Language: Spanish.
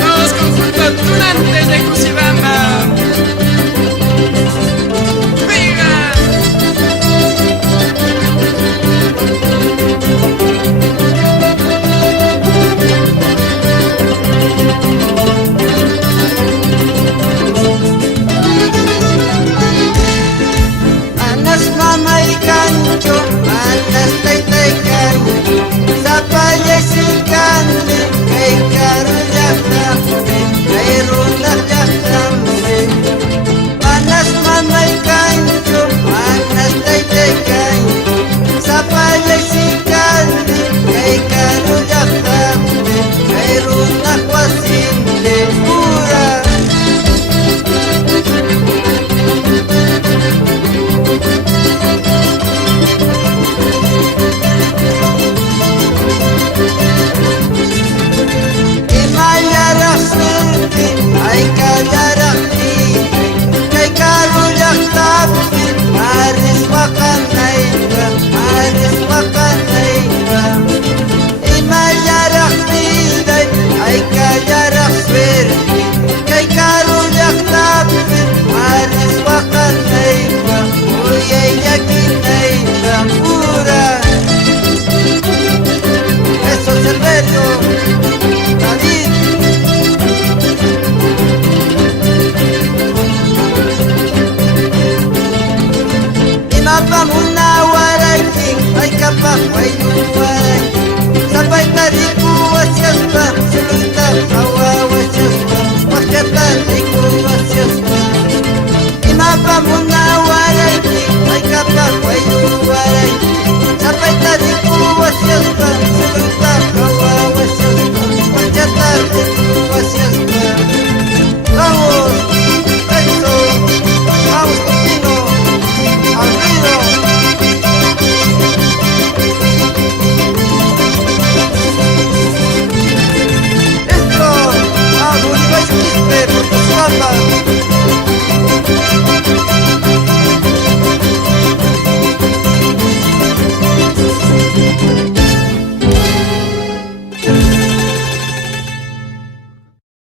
Vamos con Fulco Tunantes de Cusibamba. Anas mamay kancho, anas taytay kancho, sapalay silkanli, kay karulaktamli, kay runaktamli. Anas mamay kancho, anas taytay kancho, sapalay silkanli, kay karulaktamli, kay runakwasimli, pura. Ay kayarakti, kay karulaktamli, aris wakanayka, aris wakanayka. Imayarakti, ay kayarakti, kay karulaktamli, aris wakanayka, uyay yakinayka, pura. Eso es el verbo, David. Mapamuna warayking, ay kapak ay nuwaray. Sabay tariku wasyaspa, suluta hawa wasyaspa, makyatan riku wasyaspa. Mapamuna